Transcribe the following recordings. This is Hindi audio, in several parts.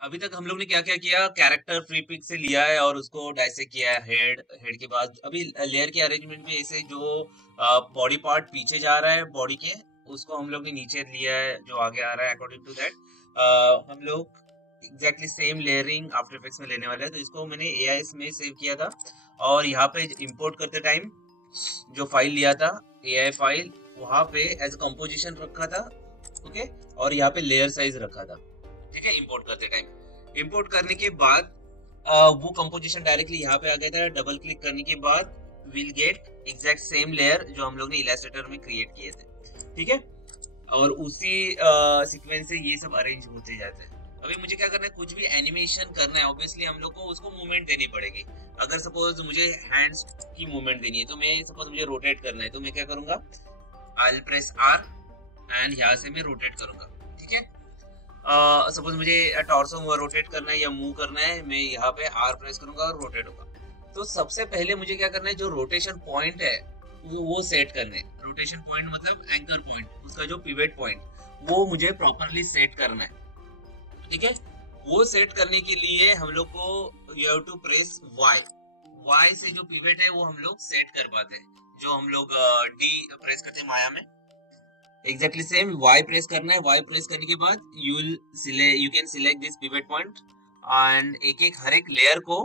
अभी तक हम लोग ने क्या क्या किया, कैरेक्टर फ्री पिक से लिया है और उसको डाइसेक्ट किया है। हेड के बाद अभी लेयर के अरेंजमेंट में ऐसे जो बॉडी पार्ट पीछे जा रहा है बॉडी के, उसको हम लोग ने नीचे लिया है जो आगे आ रहा है। अकॉर्डिंग टू दैट हम लोग exactly same layering after effects में लेने वाले हैं। तो इसको मैंने एआई में सेव किया था और यहाँ पे इंपोर्ट करते टाइम जो फाइल लिया था एआई फाइल, वहां पे एज कंपोजिशन रखा था। ओके, और यहाँ पे लेयर साइज रखा था। ठीक है, इंपोर्ट करते टाइम। इंपोर्ट करने के बाद वो कंपोजिशन डायरेक्टली यहाँ पे आ गया था। डबल क्लिक करने के बाद will get exact same layer जो हम लोग ने इलास्ट्रेटर में क्रिएट किए थे। ठीक है, और उसी सीक्वेंस से ये सब अरेंज होते जाते हैं। अभी मुझे क्या करना है, कुछ भी एनिमेशन करना है ऑब्वियसली हम लोग को उसको मूवमेंट देनी पड़ेगी। अगर सपोज मुझे हैंड्स की मूवमेंट देनी है, तो मैं सपोज मुझे रोटेट करना है, तो मैं क्या करूंगा, I will press R and यहाँ से मैं रोटेट करूंगा। ठीक है, सपोज मुझे टॉर्सो रोटेट करना है या मूव करना है, मैं यहाँ पे आर प्रेस करूंगा और रोटेट होगा। तो सबसे पहले मुझे क्या करना है, जो रोटेशन पॉइंट है वो सेट करने। रोटेशन पॉइंट मतलब एंकर पॉइंट, उसका जो पिवट पॉइंट, वो मुझे प्रॉपरली सेट करना है। ठीक है, वो सेट करने के लिए हम लोग को you have to press Y से जो पिवट है वो हम लोग सेट कर पाते हैं। जो हम लोग डी प्रेस करते हैं माया में, एग्जैक्टली सेम वाई प्रेस करना है। वाई प्रेस करने के बाद you can select this pivot point and एक एक हर एक लेयर को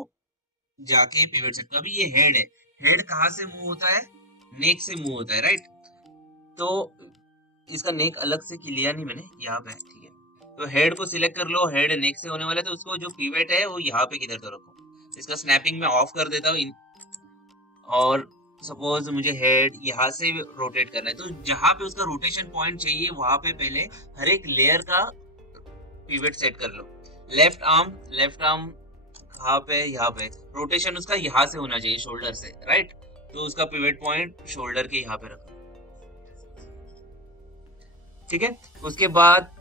जाके पिवट सेट। अभी ये हेड है, हेड कहाँ से मूव होता है, नेक से मूव होता है, राइट। तो इसका नेक अलग से लिया नहीं मैंने, यहाँ पे। ठीक है, तो हेड को सिलेक्ट कर लो, हेड नेक से होने वाला है, तो उसको जो पिवट है वो यहाँ पे किधर तो रखो। इसका स्नैपिंग में ऑफ कर देता हूँ। और सपोज मुझे हेड यहाँ से रोटेट करना है, तो जहां पे उसका रोटेशन पॉइंट चाहिए वहां पे पहले हर एक लेयर का पिवट सेट कर लो। लेफ्ट आर्म कहाँ पे, यहाँ पे रोटेशन उसका यहाँ से होना चाहिए, शोल्डर से, राइट। तो उसका पिवट पॉइंट शोल्डर के यहाँ पे रखो। ठीक है, उसके बाद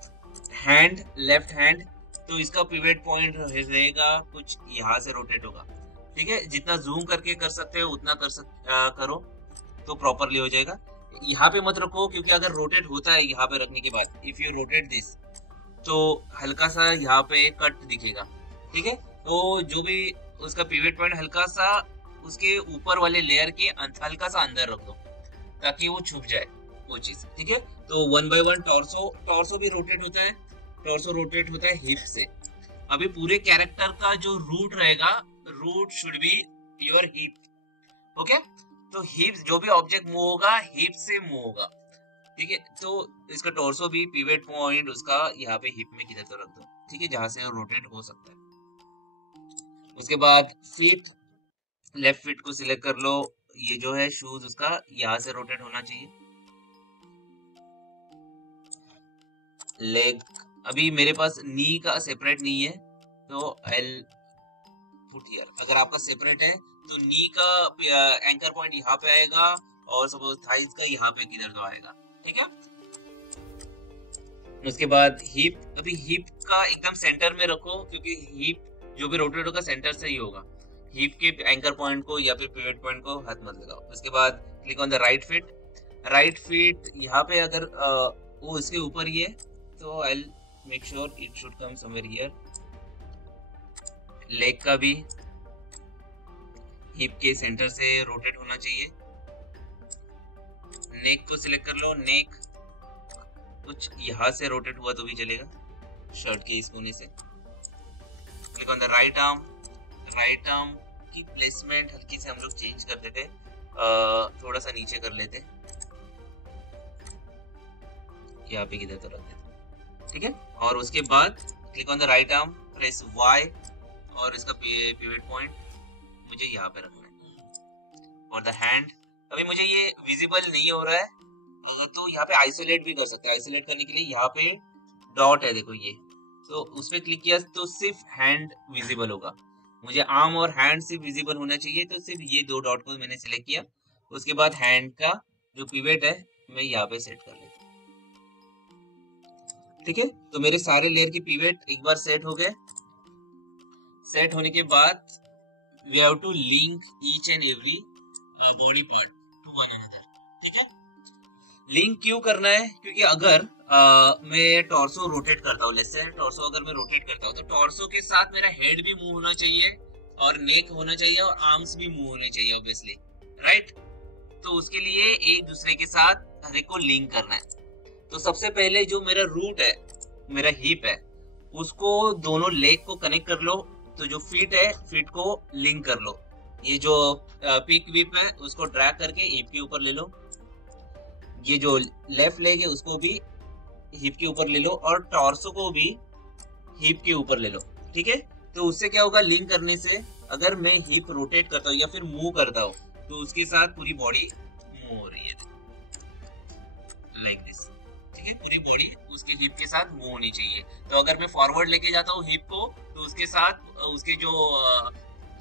हैंड, लेफ्ट हैंड, तो इसका पिवट पॉइंट रहेगा कुछ यहाँ से रोटेट होगा। ठीक है, जितना जूम करके कर सकते हो उतना करो तो प्रॉपरली हो जाएगा। यहाँ पे मत रखो, क्योंकि अगर रोटेट होता है यहाँ पे रखने के बाद, इफ यू रोटेट दिस, तो हल्का सा यहाँ पे कट दिखेगा। ठीक है, तो जो भी उसका पिवट पॉइंट हल्का सा उसके ऊपर वाले लेयर के हल्का सा अंदर रख दो ताकि वो छुप जाए वो चीज। ठीक है, तो वन बाय वन टॉर्सो भी रोटेट होता है। टॉर्सो रोटेट होता है हिप से। अभी पूरे कैरेक्टर का जो रूट रहेगा, root should be your hip. Okay, तो हिप, जो भी ऑब्जेक्ट मूव होगा हिप से मूव होगा। ठीक है, तो इसका टॉर्सो भी पिवट पॉइंट उसका यहाँ पे हिप में किधर तो रख दो। ठीक है, जहां से रोटेट हो सकता है। उसके बाद फीट, लेफ्ट फीट को सिलेक्ट कर लो। ये जो है शूज उसका यहाँ से रोटेट होना चाहिए। लेग, अभी मेरे पास नी का सेपरेट नहीं है, तो आई पुट हियर। अगर आपका सेपरेट है तो नी का एंकर पॉइंट यहाँ पे आएगा और सपोज थाइज का यहाँ पे किधर तो आएगा। ठीक है, उसके बाद हिप, अभी हिप का एकदम सेंटर में रखो, क्योंकि हिप जो भी रोटेट होगा सेंटर से ही होगा। हिप के एंकर पॉइंट को या फिर पिवट पॉइंट को हाथ मत लगाओ। उसके बाद click on the right feet. Right feet यहाँ पे अगर वो इसके ऊपर ही है तो I make sure it should come somewhere here. Leg का भी हिप के सेंटर से रोटेट होना चाहिए। नेक को सिलेक्ट कर लो। नेक कुछ यहाँ से रोटेट हुआ तो भी चलेगा, शर्ट के इस कोने से। Click on the right arm. Right arm की प्लेसमेंट हल्की से हम लोग चेंज कर देते, थोड़ा सा नीचे कर लेते, यहाँ पे किधर तो रख देते। ठीक है, और उसके बाद click on the right arm, press Y, और इसका पिवट पॉइंट मुझे यहाँ पे रखना है। और द हैंड, अभी मुझे ये विजिबल नहीं हो रहा है, अगर तो यहाँ पे आइसोलेट भी कर सकते हैं। आइसोलेट करने के लिए यहाँ पे डॉट है, देखो ये, तो उस पर क्लिक किया तो सिर्फ हैंड विजिबल होगा। मुझे आर्म और हैंड सिर्फ विजिबल होना चाहिए, तो सिर्फ ये दो डॉट को मैंने सिलेक्ट किया। उसके बाद हैंड का जो पिवट है मैं यहाँ पे सेट कर लेता हूँ। ठीक है, तो मेरे सारे लेयर के पिवट एक बार सेट हो गए। सेट होने के बाद we have to link each and every body part to one another. ठीक है, लिंक क्यों करना है? क्योंकि अगर मैं टॉर्सो रोटेट करता हूँ, जैसे टॉर्सो अगर मैं रोटेट करता हूँ तो टॉर्सो के साथ मेरा हेड भी मूव होना चाहिए और नेक होना चाहिए और आर्म्स भी मूव होने चाहिए ऑब्वियसली, राइट? तो उसके लिए एक दूसरे के साथ हर एक को लिंक करना है। तो सबसे पहले जो मेरा रूट है, मेरा हिप है, उसको दोनों लेग को कनेक्ट कर लो। तो जो फीट है, फीट को लिंक कर लो। ये जो पिक विप है उसको ड्रैग करके हिप के ऊपर ले लो। ये जो लेफ्ट लेग है उसको भी हिप के ऊपर ले लो और टॉर्सो को भी हिप के ऊपर ले लो, ठीक है? तो उससे क्या होगा, लिंक करने से अगर मैं हिप रोटेट करता हूँ या फिर मूव करता हूँ तो उसके साथ पूरी बॉडी मूव हो रही है, लाइक दिस, ठीक है? पूरी बॉडी उसके हिप के साथ मूव होनी चाहिए। तो अगर मैं फॉरवर्ड लेके जाता हूँ हिप को तो उसके साथ उसके जो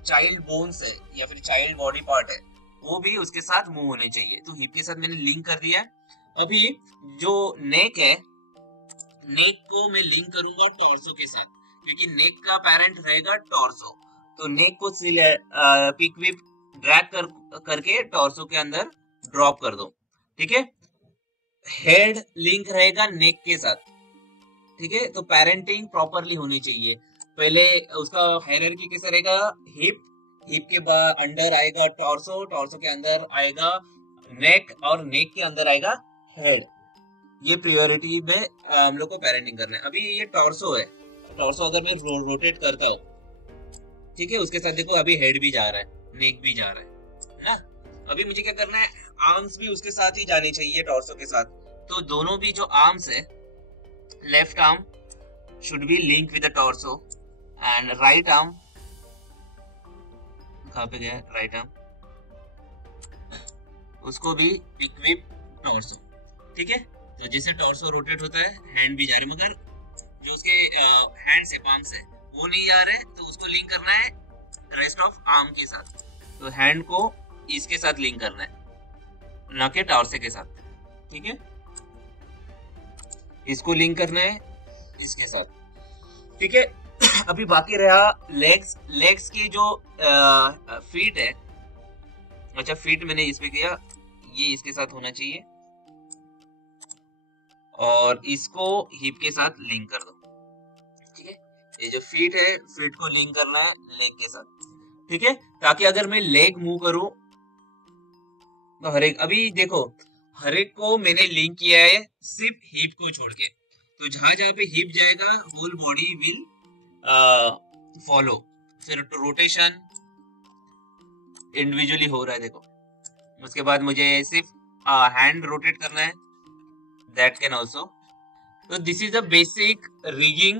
चाइल्ड बोन्स है या फिर चाइल्ड बॉडी पार्ट है वो भी उसके साथ मूव होने चाहिए। तो हिप के साथ मैंने लिंक कर दिया। अभी जो नेक है, नेक को मैं लिंक करूंगा टॉर्सो के साथ, क्योंकि नेक का पेरेंट रहेगा टॉर्सो। तो नेक को पिक विप ड्रैग करके टॉर्सो के अंदर ड्रॉप कर दो, ठीक है? हेड लिंक रहेगा नेक के साथ, ठीक है? तो पेरेंटिंग प्रॉपरली होनी चाहिए। पहले उसका हायरार्की कैसा रहेगा, हिप, हिप के बाद अंडर आएगा टॉर्सो, टॉर्सो के अंदर आएगा नेक और नेक के अंदर आएगा हेड। ये प्रायोरिटी में हम लोग को पेरेंटिंग करना है। अभी ये टॉर्सो है, टॉर्सो अगर मैं रोटेट करता हूँ, ठीक है, उसके साथ देखो अभी हेड भी जा रहा है, नेक भी जा रहा है ना? अभी मुझे क्या करना है, आर्म्स भी उसके साथ ही जाने चाहिए टॉर्सो के साथ। तो दोनों भी जो आर्म्स है, left arm should be link with the torso and right arm, कहाँ पे गया राइट आर्म, उसको भी पिक विप टॉर्सो, ठीक है? तो जैसे टॉर्सो रोटेट होता है हैंड भी जा रही है, मगर जो उसके हैंड से पाम से वो नहीं जा रहे, तो उसको लिंक करना है रेस्ट ऑफ आर्म के साथ। तो हैंड को इसके साथ लिंक करना है, ना कि टॉर्सो के साथ, ठीक है? इसको लिंक करना है इसके साथ, ठीक है? अभी बाकी रहा लेग्स। लेग्स की जो फीट है, अच्छा फीट मैंने इसमें किया, ये इसके साथ होना चाहिए और इसको हिप के साथ लिंक कर दो, ठीक है? ये जो फीट है, फीट को लिंक करना लेग के साथ, ठीक है? ताकि अगर मैं लेग मूव करूं तो हर एक, अभी देखो हर एक को मैंने लिंक किया है सिर्फ हिप को छोड़ के। तो जहां जहां पे हिप जाएगा होल बॉडी विल फॉलो। फिर रोटेशन इंडिविजुअली हो रहा है, देखो। उसके बाद मुझे सिर्फ हैंड रोटेट करना है, दैट कैन ऑल्सो। तो this is the basic rigging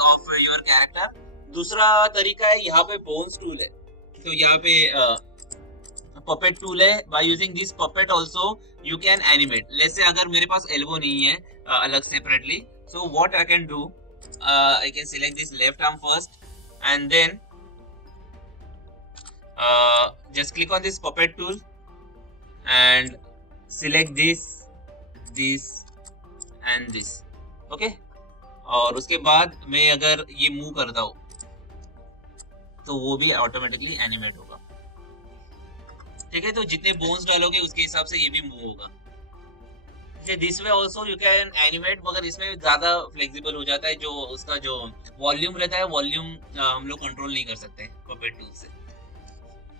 of your character. दूसरा तरीका है, यहाँ पे बोन्स टूल है, तो यहाँ पे पपेट टूल है। By using this puppet also you can animate. जैसे अगर मेरे पास एल्बो नहीं है अलग separately, so what I can do, I can select this left arm first and then just click on this puppet tool and select this and this, okay? और उसके बाद मैं अगर ये मूव करता हूँ तो वो भी ऑटोमेटिकली एनिमेट होगा, ठीक है? तो जितने बोन्स डालोगे उसके हिसाब से ये भी मूव होगा। This way also you can animate, मगर इसमें ज्यादा फ्लेक्सिबल हो जाता है। जो उसका जो वॉल्यूम रहता है, वॉल्यूम हम लोग कंट्रोल नहीं कर सकते पपेट टूल से,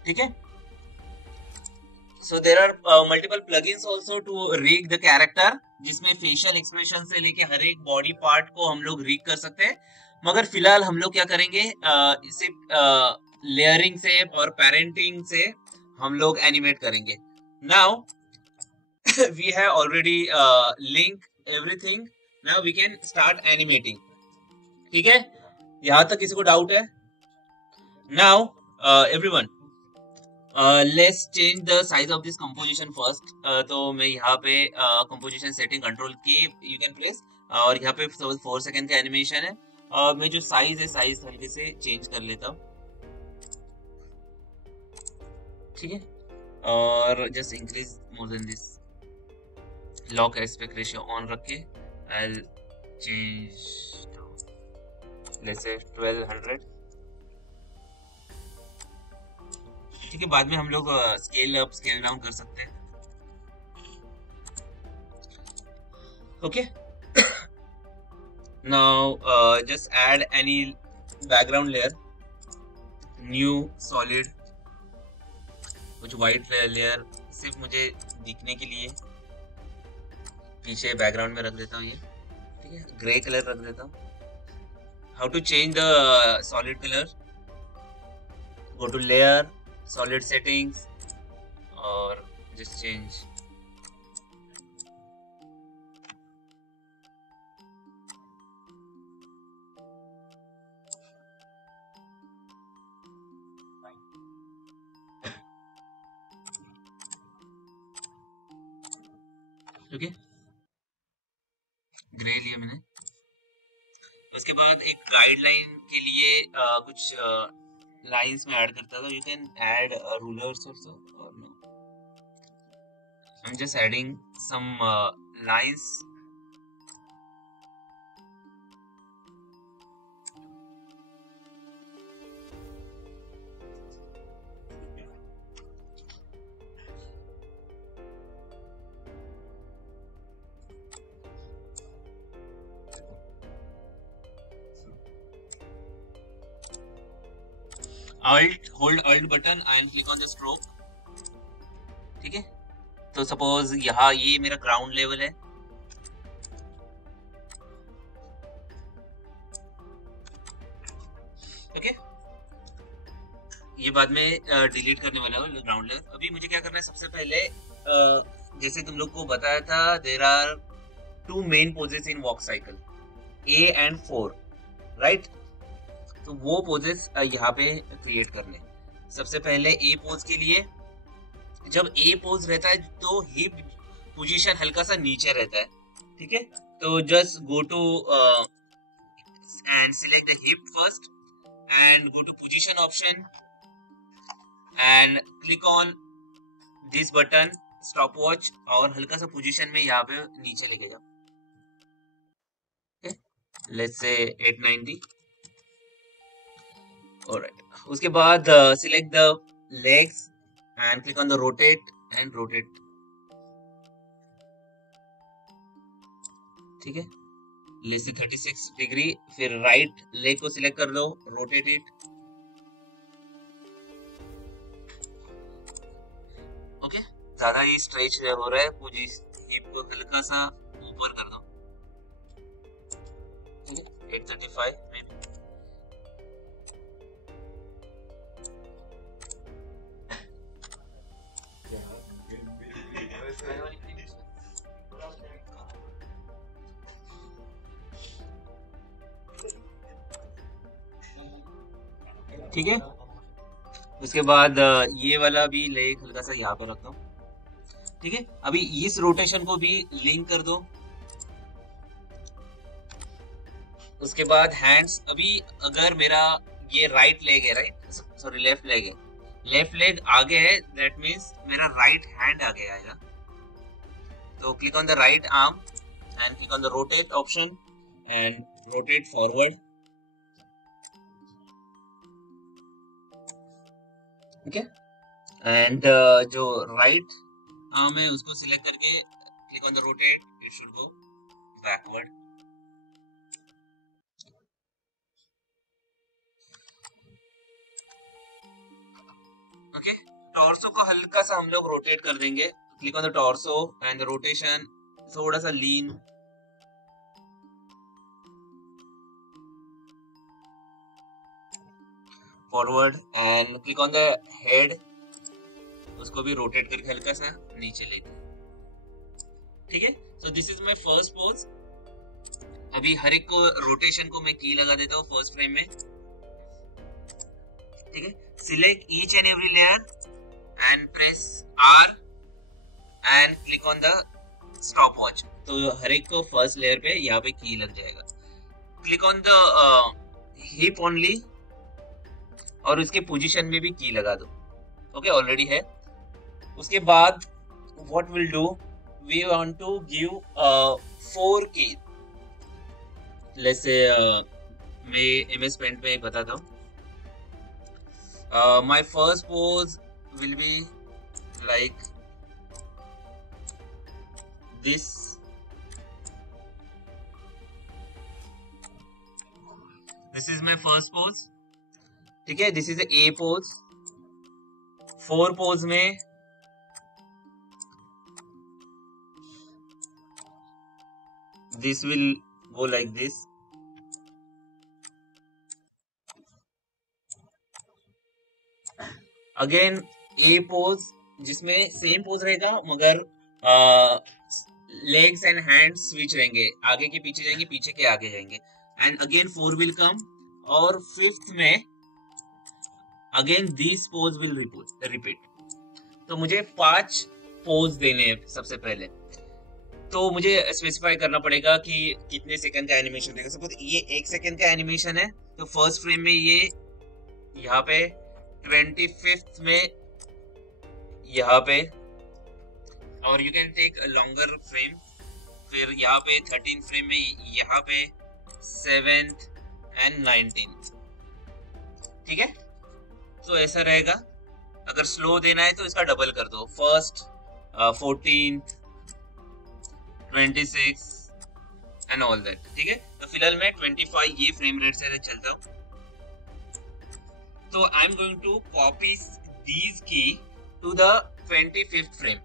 ठीक है? So there are multiple plugins also to rig the character, जिसमें फेशियल एक्सप्रेशन से लेके हर एक बॉडी पार्ट को हम लोग रिग कर सकते हैं। मगर फिलहाल हम लोग क्या करेंगे, इसे लेयरिंग से और पेरेंटिंग से हम लोग एनिमेट करेंगे। Now we have already linked everything, now we can start animating, ठीक है? यहाँ तक किसी को डाउट है? Now everyone let's change the size of this composition first. तो मैं यहाँ पे composition setting control K you can press, और यहाँ पे 4 सेकंड का एनिमेशन है। मैं जो साइज है, साइज हल्के से चेंज कर लेता हूँ, ठीक है? और just increase more than this, lock aspect ratio on रख के I'll change to let's say 1200, ठीक है, बाद में हम लोग स्केल अप स्केल डाउन कर सकते हैं। Okay, now just add any background layer, new solid, कुछ वाइट लेयर सिर्फ मुझे दिखने के लिए पीछे बैकग्राउंड में रख देता हूँ ये, ठीक है, ग्रे कलर रख देता हूँ। How to change the solid colour, go to layer, solid settings और जस्ट चेंज। ओके, ग्रे लिया मैंने। उसके बाद एक गाइडलाइन के लिए कुछ लाइंस में ऐड करता था। You can add rulers also और no, I am just adding some lines. Hold Alt button and click on the stroke, ठीक है। तो सपोज यहाँ ये मेरा ग्राउंड लेवल है, ओके, ये बाद में डिलीट करने वाला है ग्राउंड लेवल। अभी मुझे क्या करना है, सबसे पहले जैसे तुम लोग को बताया था, there are 2 main poses in walk cycle, A and 4, right. तो वो पोजेस यहाँ पे क्रिएट करने। सबसे पहले ए पोज के लिए, जब ए पोज रहता है तो हिप पोजीशन हल्का सा नीचे रहता है, ठीक है। तो just go to and select the hip first and go to position option and click on this button stop watch और हल्का सा पोजीशन में यहाँ पे नीचे लेके जाओ, लेट्स से 890। Alright. उसके बाद select the legs and click on the rotate and rotate, ठीक है, ले से 36 डिग्री। फिर राइट लेग को सिलेक्ट कर लो, रोटेट इट, ओके। ज्यादा ही स्ट्रेच हो रहा है, हिप को हल्का सा ऊपर कर दो, ठीक है, 835 में। ठीक है, उसके बाद ये वाला भी लेग हल्का सा यहाँ पे रखता हूँ, ठीक है। अभी इस रोटेशन को भी लिंक कर दो। उसके बाद हैंड्स, अभी अगर मेरा ये राइट लेग है, राइट सॉरी लेफ्ट लेग है, लेफ्ट लेग आगे है, दैट मीन्स मेरा राइट हैंड आगे आएगा। तो click on the right arm and click on the rotate option and rotate forward, ठीक है। एंड जो राइट आर्म है उसको सिलेक्ट करके click on the rotate, it should go backward, okay. Torso को हल्का सा हम लोग रोटेट कर देंगे, click on the torso and the rotation थोड़ा सा lean, forward and click on the head, उसको भी रोटेट करके हल्का सा नीचे लेते, ठीक है। So this is my first pose. अभी हर एक को रोटेशन को मैं की लगा देता हूँ फर्स्ट फ्रेम में, ठीक है। Select each and every layer and press R and click on the stop watch. तो हर एक को फर्स्ट लेयर पे यहाँ पे की लग जाएगा। Click on the hip only और उसके पोजीशन में भी की लगा दो, ओके, ऑलरेडी है। उसके बाद what will do, we want to give 4 key, let's say मैं MS पेंट पे बताता हूँ। My first pose will be like this. This is my first pose, ठीक है. This is a pose. 4 pose में this will go like this. Again A pose जिसमें सेम पोज रहेगा मगर लेग्स एंड हैंड्स स्विच रहेंगे, आगे के पीछे जाएंगे, पीछे के आगे जाएंगे. And again 4 will come. और 5th में again this pose will repeat. तो मुझे 5 पोज देने हैं सबसे पहले. तो मुझे स्पेसिफाई करना पड़ेगा कि कितने सेकंड का एनिमेशन देगा. सपोज ये 1 सेकंड का एनिमेशन है तो फर्स्ट फ्रेम में ये यहाँ पे, 25th में यहाँ पे, और you can take longer frame. फिर यहाँ पे 13th फ्रेम में यहाँ पे, 7th एंड 19th. ठीक है. तो ऐसा रहेगा. अगर स्लो देना है तो इसका डबल कर दो. First 14th 26 and all that. ठीक है. तो फिलहाल मैं 25 ये फ्रेम रेट से चलता हूँ. तो I am going to copy these key to the 25th frame.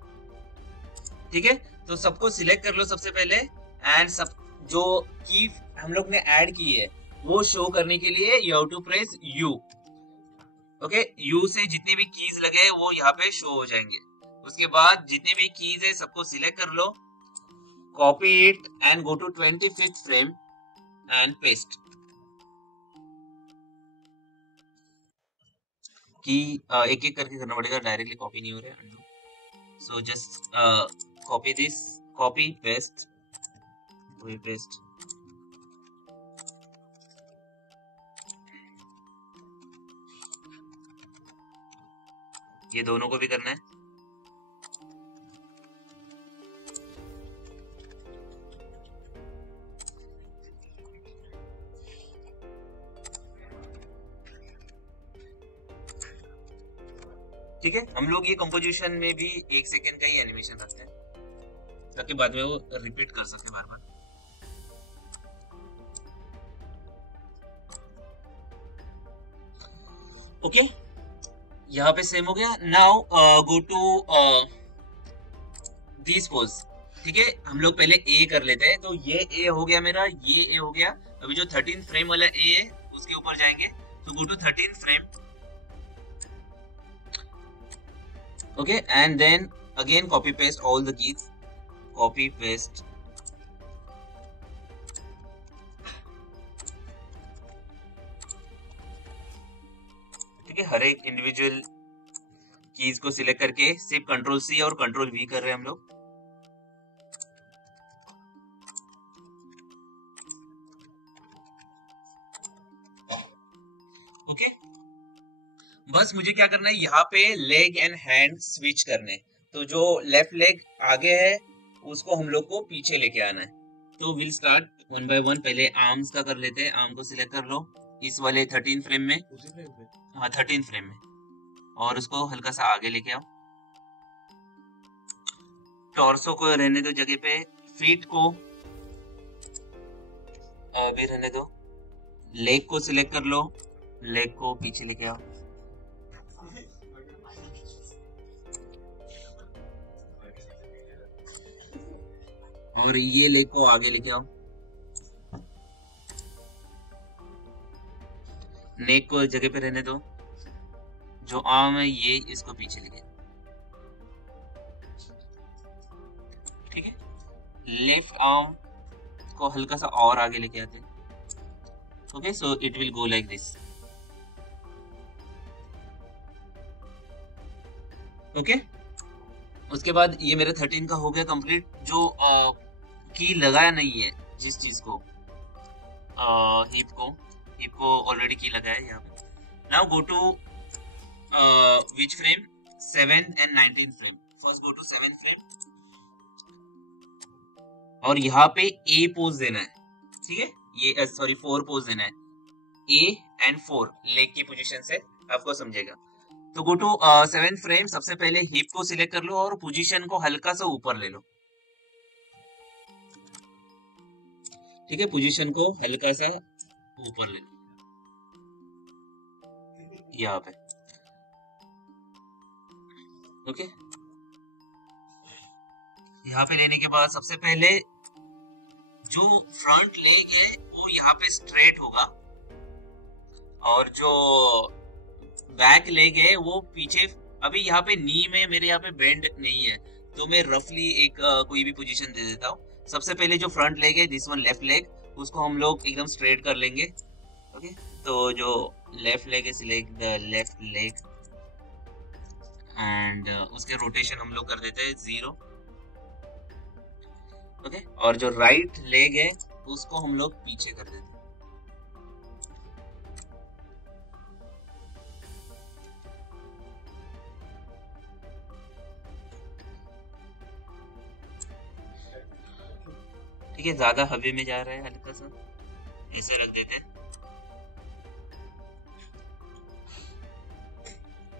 ठीक है. तो सबको सिलेक्ट कर लो सबसे पहले. एंड सब जो की हम लोग ने ऐड की है वो शो करने के लिए you have to press U. Okay. U से जितने भी कीज लगे हैं वो यहाँ पे शो हो जाएंगे. उसके बाद जितने भी कीज है सबको सिलेक्ट कर लो, copy it and go to 25th frame and paste. कि एक एक करके करना पड़ेगा, डायरेक्टली कॉपी नहीं हो रहा है. So just copy this, copy paste, वही पेस्ट. ये दोनों को भी करना है. ठीक है. हम लोग ये कंपोजिशन में भी 1 सेकेंड का ही एनिमेशन रखते हैं ताकि बाद में वो रिपीट कर सके बार बार. ओके. यहाँ पे सेम हो गया. Now go to this pose. ठीक है. हम लोग पहले ए कर लेते हैं. तो ये ए हो गया मेरा, ये ए हो गया. अभी जो 13th फ्रेम वाला ए है उसके ऊपर जाएंगे. तो go to 13th frame. Okay, and then again copy paste all the keys. Copy paste. ठीक है. हर एक इंडिविजुअल कीज को सिलेक्ट करके सिर्फ कंट्रोल C और कंट्रोल V कर रहे हैं हम लोग. ओके. बस मुझे क्या करना है, यहाँ पे लेग एंड हैंड स्विच करने. तो जो लेफ्ट लेग आगे है उसको हम लोग को पीछे लेके आना है. तो विल स्टार्ट 1 बाय 1. पहले आर्म्स का कर लेते हैं. आर्म को सिलेक्ट कर लो इस वाले 13 फ्रेम में. हाँ 13 फ्रेम में. और उसको हल्का सा आगे लेके आओ. टॉर्सो को रहने दो जगह पे. फीट को भी रहने दो. लेग को सिलेक्ट कर लो. लेग को पीछे लेके आओ. और ये लेग को आगे लेके आओ. नेक को जगह पे रहने दो. जो आर्म है ये इसको पीछे लेके. ठीक है. लेफ्ट आर्म को हल्का सा और आगे लेके आते हैं. Okay. So it will go like this. Okay. उसके बाद ये मेरा 13 का हो गया कंप्लीट. जो की लगाया नहीं है जिस चीज को, हिप को ऑलरेडी की लगाया है यहाँ पे. Now go to which frame, 7th and 19th frame. First go to 7th frame और यहाँ पे ए पोज देना है. ठीक है. ये सॉरी 4 पोज देना है. ए एंड 4 लेग की पोजीशन से आपको समझेगा. तो गो टू 7 फ्रेम, सबसे पहले हिप को सिलेक्ट कर लो और पोजीशन को हल्का सा ऊपर ले लो। ठीक है, पोजीशन को हल्का सा ऊपर ले लो यहाँ पे। ओके, यहाँ पे लेने के बाद सबसे पहले जो फ्रंट लेग है वो यहाँ पे स्ट्रेट होगा और जो बैक लेग है वो पीछे। अभी यहाँ पे नी में मेरे यहाँ पे बेंड नहीं है, तो मैं रफली एक कोई भी पोजीशन दे देता हूँ। सबसे पहले जो फ्रंट लेग है, दिस वन लेफ्ट लेग, उसको हम लोग एकदम स्ट्रेट कर लेंगे। ओके, तो जो लेफ्ट लेग है, select the left leg and उसके रोटेशन हम लोग कर देते हैं 0। ओके, और जो राइट लेग है उसको हम लोग पीछे कर देते हैं। ठीक है, ज्यादा हवे में जा रहा है, हल्का सा ऐसे रख देते हैं।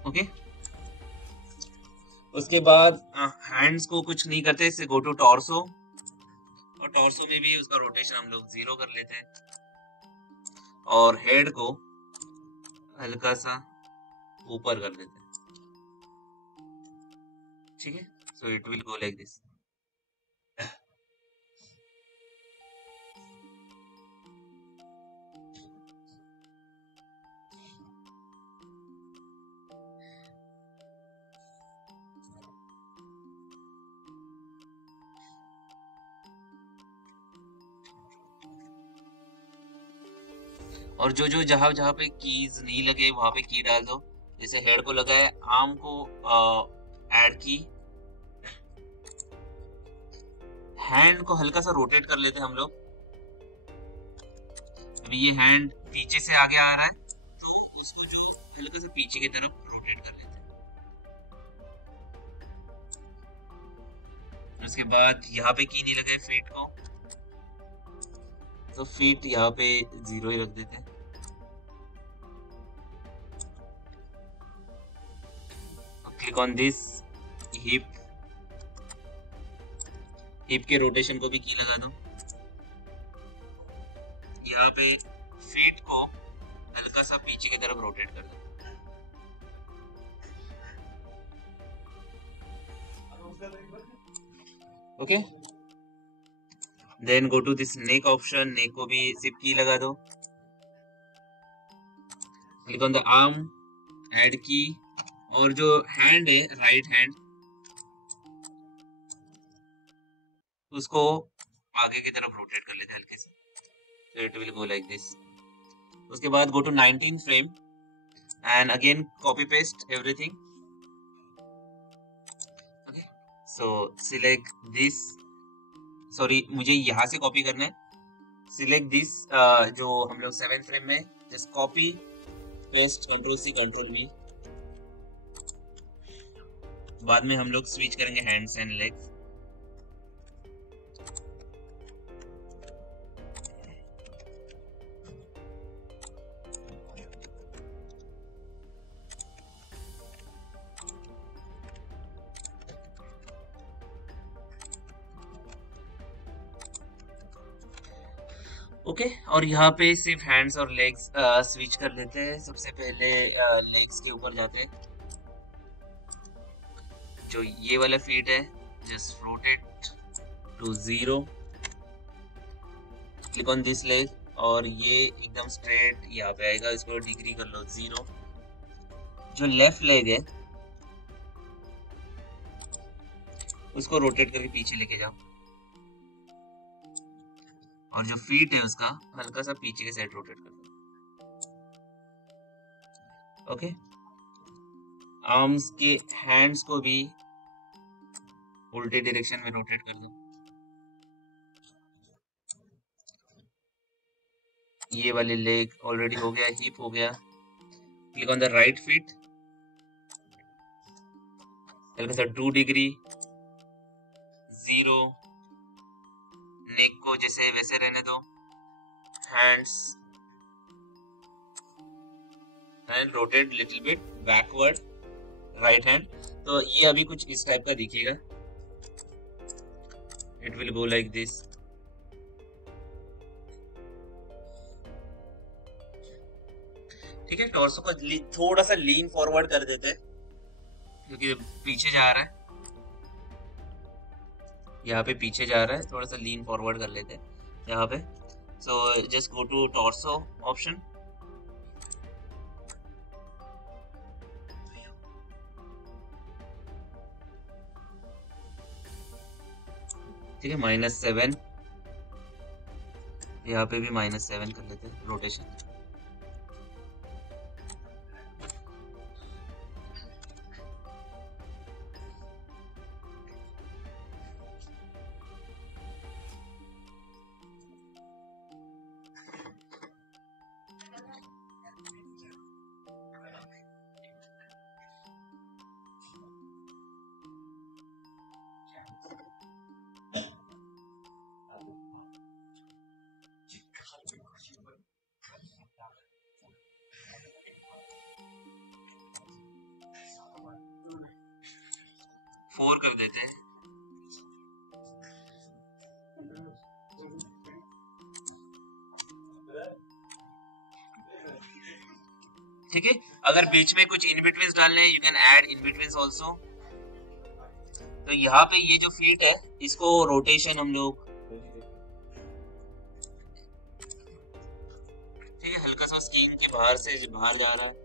ओके, उसके बाद हैंड्स को कुछ नहीं करते, इससे गो टू टॉर्सो, और टॉर्सो में भी उसका रोटेशन हम लोग 0 कर लेते हैं और हेड को हल्का सा ऊपर कर देते हैं। ठीक है, so it will go like this. और जो जो जहां जहां पे कीज नहीं लगे वहां पे की डाल दो। जैसे हेड को लगा है, आर्म को ऐड की, हैंड को हल्का सा रोटेट कर लेते हैं हम लोग। अभी ये हैंड पीछे से आगे आ रहा है, तो उसको जो हल्का सा पीछे की तरफ रोटेट कर लेते हैं। उसके बाद यहाँ पे की नहीं लगा है फीट को, तो फीट यहाँ पे 0 ही रख देते हैं। Click on this hip, hip के रोटेशन को भी की लगा दो। यहाँ पे फीट को हल्का सा पीछे की तरफ रोटेट कर दो। Okay, then go to this neck option, neck को भी सिप की लगा दो। Click on the arm, add key, और जो हैंड है, राइट हैंड, उसको आगे की तरफ रोटेट कर लेते हैं हल्के से, so it will go like this। उसके बाद go to 19 frame and again copy paste everything। okay, so select this, sorry मुझे यहाँ से कॉपी करना है। select this जो हम लोग 7 फ्रेम में, just copy paste, Ctrl C Ctrl V। बाद में हम लोग स्विच करेंगे हैंड्स एंड लेग्स। ओके, और यहाँ पे सिर्फ हैंड्स और लेग्स स्विच कर लेते हैं। सबसे पहले लेग्स के ऊपर जाते हैं। जो ये वाला फीट है, just rotate to 0, click on this leg, और ये एकदम स्ट्रेट यहाँ पे आएगा, इसको डिग्री कर लो 0। जो लेफ्ट लेग है उसको रोटेट करके पीछे लेके जाओ, और जो फीट है उसका हल्का सा पीछे के साइड रोटेट कर दो। ओके, आर्म्स के हैंड्स को भी उल्टे डायरेक्शन में रोटेट कर दो। ये वाले लेग ऑलरेडी हो गया, हिप हो गया। Click on the right feet, हल्का सा 2 डिग्री 0, नेक को जैसे वैसे रहने दो, hands and rotate little bit backward right hand. तो ये अभी कुछ इस टाइप का दिखेगा, it will go like this. ठीक है, टॉर्सो को थोड़ा सा लीन फॉरवर्ड कर देते हैं क्योंकि पीछे जा रहा है, यहाँ पे पीछे जा रहा है, थोड़ा सा लीन फॉरवर्ड कर लेते हैं यहाँ पे। So just go to torso option, ठीक है, -7, यहाँ पे भी -7 कर लेते हैं रोटेशन। फोर कर देते हैं। ठीक है, अगर बीच में कुछ इन बिटवीन्स डालने हैं, you can add in betweens also. तो यहाँ पे ये जो फीट है इसको रोटेशन हम लोग, ठीक है, हल्का सा स्कीन के बाहर से बाहर जा रहा है।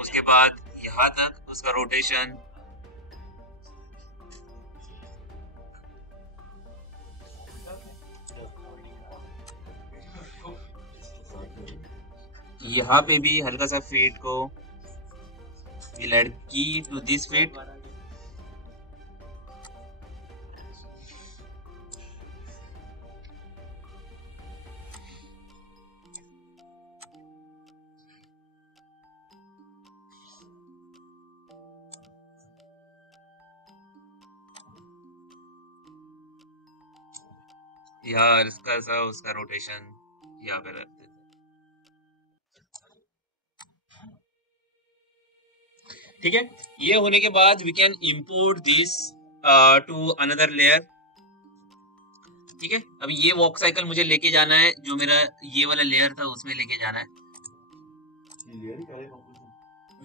उसके बाद यहाँ तक उसका रोटेशन, यहाँ पे भी हल्का सा फेट को we'll add key to this fate। यहाँ इसका सा उसका रोटेशन यहाँ पे रखते थे। ठीक है, ये होने के बाद we can import this to another layer. ठीक है, अब ये वॉक साइकिल मुझे लेके जाना है, जो मेरा ये वाला लेयर था उसमें लेके जाना है।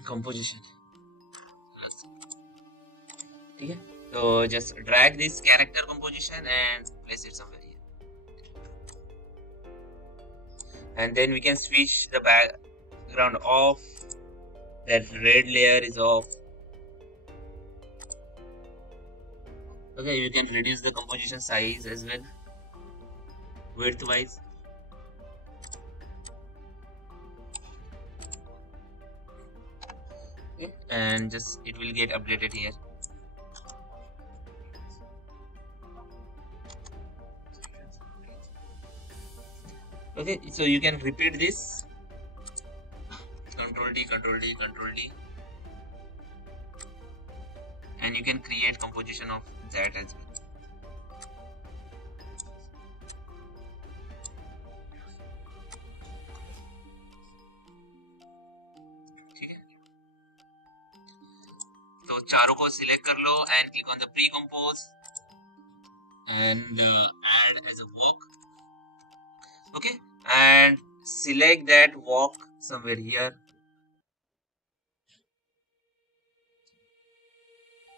कंपोजिशन, ठीक है, तो just drag this character composition and place it somewhere here, and then we can switch the background off, that red layer is off। Okay, you can reduce the composition size as well, width wise। Okay, and just it will get updated here। Okay, so you can repeat this, Control D, Control D, Control D, and you can create composition of that as well। ठीक है, तो चारों को सिलेक्ट कर लो and click on the precompose and add as a walk। okay, and select that walk somewhere here।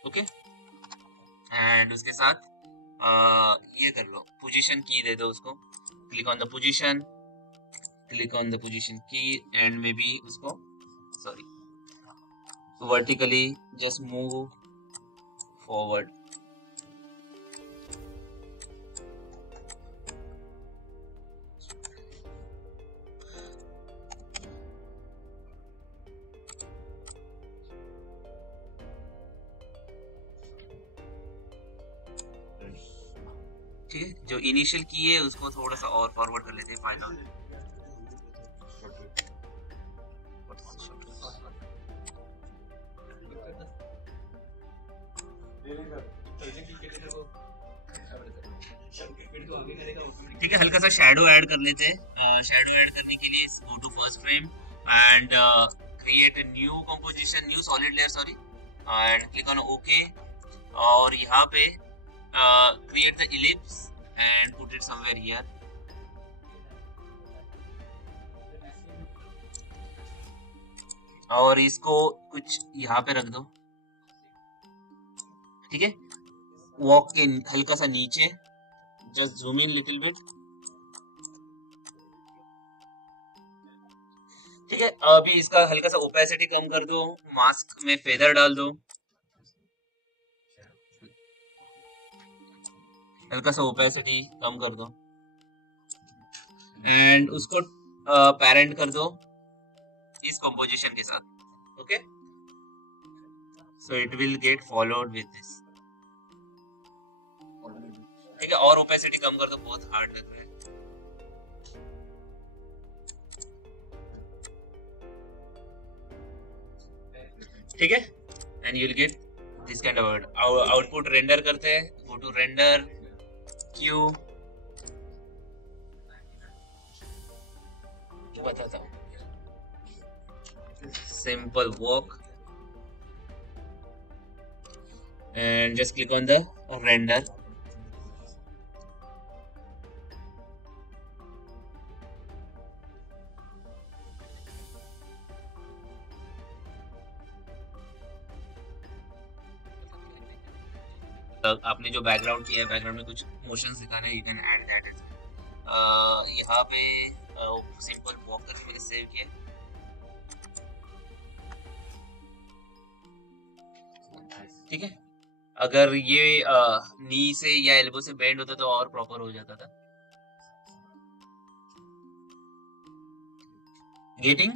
Okay, and उसके साथ ये कर लो, पोजीशन की दे दो उसको, click on the position, click on the position की, एंड में भी उसको वर्टिकली जस्ट मूव फॉरवर्ड। ठीक है, जो इनिशियल की है उसको थोड़ा सा और फॉरवर्ड कर लेते हैं, फाइंड आउट। ठीक है, हल्का सा शेडो ऐड कर लेते हैं। शेडो ऐड करने के लिए go to first frame and create new composition, new solid layer sorry, and click on okay. और यहाँ पे create the ellipse and put it somewhere here. और इसको कुछ यहाँ पे रख दो, ठीक है। वॉक के हल्का सा नीचे, just zoom in little bit, ठीक है। अभी इसका हल्का सा ओपेसिटी कम कर दो, मास्क में फेदर डाल दो, हल्का सा ओपेसिटी कम कर दो, एंड उसको पेरेंट कर दो इस कंपोजिशन के साथ, okay. So it will get followed with this, ठीक है। और ओपेसिटी कम कर दो, बहुत हार्ड लग रहा है, ठीक है। And you will get this kind of output. Render करते हैं, गो टू रेंडर क्यू, बताता हूँ, simple walk and just click on the render। आपने जो बैकग्राउंड किया है, बैकग्राउंड में कुछ मोशंस दिखाना है, यू कैन ऐड दैट। यहाँ पे सिंपल वॉक करके मैंने सेव किया, ठीक है। अगर ये नी से या एल्बो से बेंड होता तो और प्रॉपर हो जाता था। गेटिंग